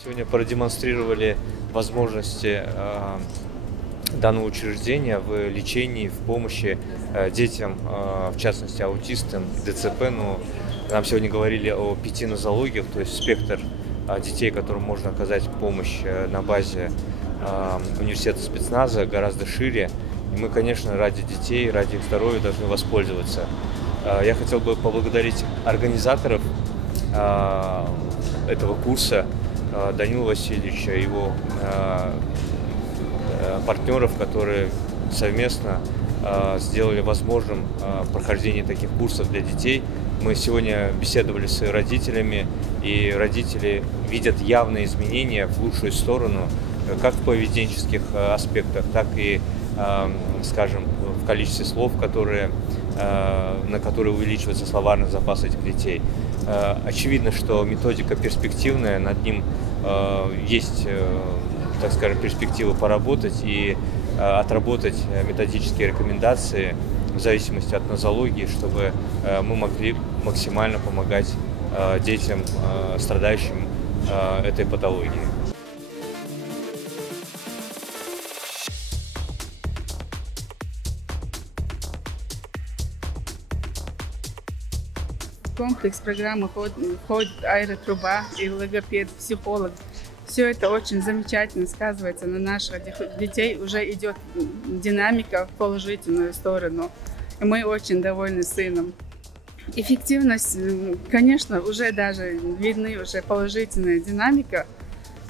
Сегодня продемонстрировали возможности данного учреждения в лечении, в помощи детям, в частности аутистам, ДЦП. Но нам сегодня говорили о 5 нозологиях, то есть спектр детей, которым можно оказать помощь на базе университета спецназа, гораздо шире. И мы, конечно, ради детей, ради их здоровья должны воспользоваться. Я хотел бы поблагодарить организаторов этого курса, Данила Васильевича, его партнеров, которые совместно сделали возможным прохождение таких курсов для детей. Мы сегодня беседовали с родителями, и родители видят явные изменения в лучшую сторону, как в поведенческих аспектах, так и, скажем, в количестве слов, на которые увеличивается словарный запас этих детей. Очевидно, что методика перспективная, над ним есть, так скажем, перспектива поработать и отработать методические рекомендации в зависимости от нозологии, чтобы мы могли максимально помогать детям, страдающим этой патологией. В комплекс программы входит аэротруба и логопед, психолог. Все это очень замечательно сказывается на наших детей. Уже идет динамика в положительную сторону. И мы очень довольны сыном. Эффективность, конечно, уже даже видны, уже положительная динамика.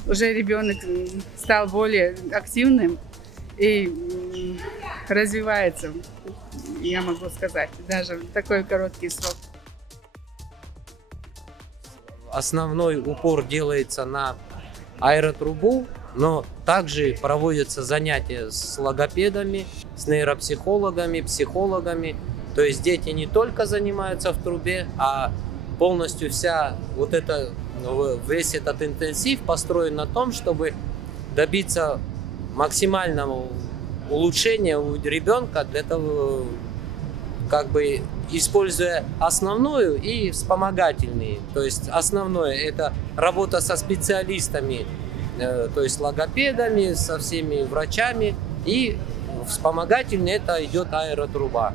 Уже ребенок стал более активным и развивается, я могу сказать, даже в такой короткий срок. Основной упор делается на аэротрубу, но также проводятся занятия с логопедами, с нейропсихологами, психологами. То есть дети не только занимаются в трубе, а полностью весь этот интенсив построен на том, чтобы добиться максимального улучшения у ребенка, для того, используя основную и вспомогательные. То есть основное — это работа со специалистами, то есть логопедами, со всеми врачами, и вспомогательное — это идет аэротруба.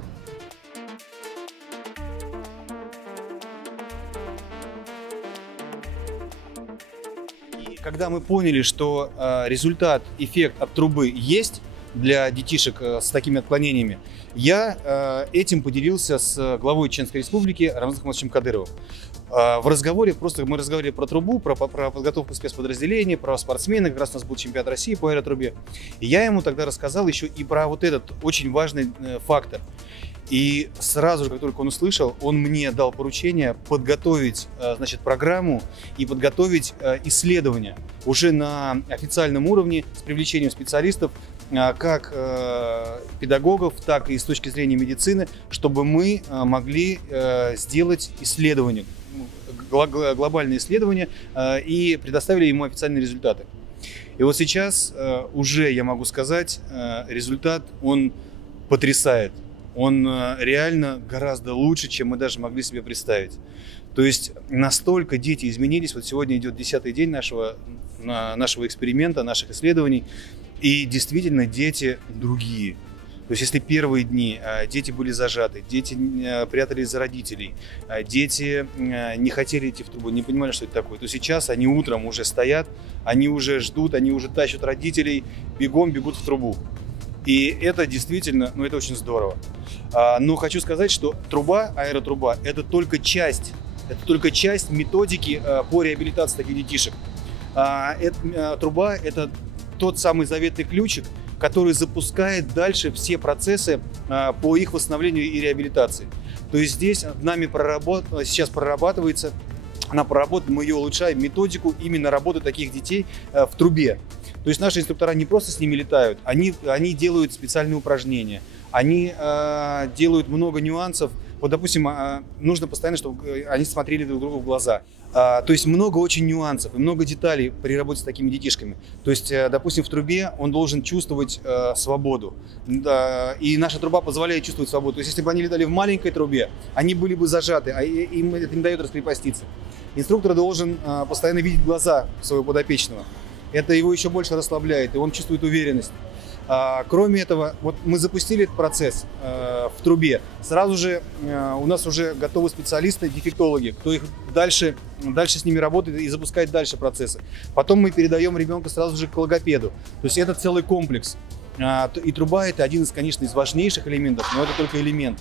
И когда мы поняли, что результат, эффект от трубы есть для детишек с такими отклонениями, я этим поделился с главой Чеченской Республики Рамзаном Ахматовичем Кадыровым. В разговоре мы разговаривали про трубу, про подготовку спецподразделений, про спортсменов. Как раз у нас был чемпионат России по аэротрубе. И я ему тогда рассказал еще и про вот этот очень важный фактор. И сразу же, как только он услышал, он мне дал поручение подготовить, программу и подготовить исследования уже на официальном уровне с привлечением специалистов, как педагогов, так и с точки зрения медицины, чтобы мы могли сделать исследование, глобальное исследование, и предоставили ему официальные результаты. И вот сейчас уже я могу сказать, результат, он потрясает. Он реально гораздо лучше, чем мы даже могли себе представить. То есть настолько дети изменились. Вот сегодня идет 10-й день нашего эксперимента, наших исследований. И действительно дети другие. То есть если первые дни дети были зажаты, дети прятались за родителей, дети не хотели идти в трубу, не понимали, что это такое, то сейчас они утром уже стоят, они уже ждут, они уже тащат родителей, бегут в трубу. И это действительно, это очень здорово. Но хочу сказать, что аэротруба, это только часть методики по реабилитации таких детишек. Труба — это тот самый заветный ключик, который запускает дальше все процессы по их восстановлению и реабилитации. То есть здесь нами сейчас прорабатывается, мы ее улучшаем, методику именно работы таких детей в трубе. То есть наши инструктора не просто с ними летают, они делают специальные упражнения, они делают много нюансов. Вот, допустим, нужно постоянно, чтобы они смотрели друг другу в глаза. То есть много очень нюансов и много деталей при работе с такими детишками. То есть, допустим, в трубе он должен чувствовать свободу. И наша труба позволяет чувствовать свободу. То есть, если бы они летали в маленькой трубе, они были бы зажаты, а им это не дает раскрепоститься. Инструктор должен постоянно видеть глаза своего подопечного. Это его еще больше расслабляет, и он чувствует уверенность. Кроме этого, вот мы запустили этот процесс в трубе. Сразу же у нас уже готовы специалисты, дефектологи, кто их дальше с ними работает и запускает дальше процессы. Потом мы передаем ребенка сразу же к логопеду. То есть это целый комплекс. И труба – это один из, конечно, из важнейших элементов, но это только элемент.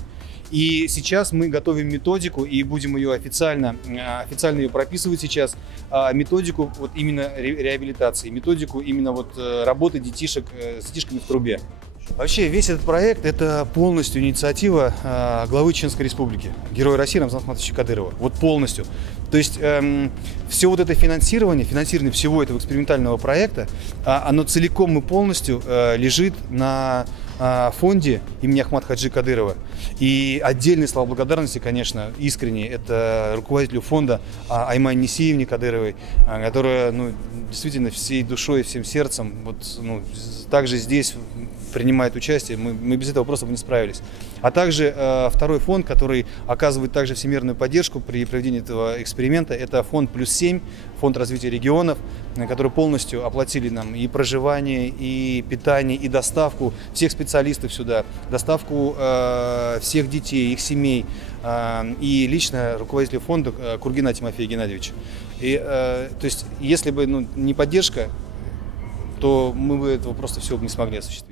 И сейчас мы готовим методику и будем ее официально ее прописывать сейчас, методику вот именно реабилитации, методику именно вот работы детишек с детишками в трубе. Вообще весь этот проект – это полностью инициатива главы Чеченской Республики, Героя России Рамзана Ахматовича Кадырова. Вот полностью. То есть все вот это финансирование всего этого экспериментального проекта, оно целиком и полностью лежит на фонде имени Ахмата Хаджи Кадырова. И отдельные слова благодарности, конечно, искренне, это руководителю фонда Аймане Несиевне Кадыровой, которая действительно всей душой, всем сердцем также здесь принимает участие. Мы без этого просто бы не справились. А также второй фонд, который оказывает также всемирную поддержку при проведении этого эксперимента, это фонд +7, фонд развития регионов, который полностью оплатили нам и проживание, и питание, и доставку всех специалистов сюда, доставку всех детей, их семей, и лично руководитель фонда Кургина Тимофея Геннадьевича. То есть, если бы не поддержка, то мы бы этого просто всего не смогли осуществить.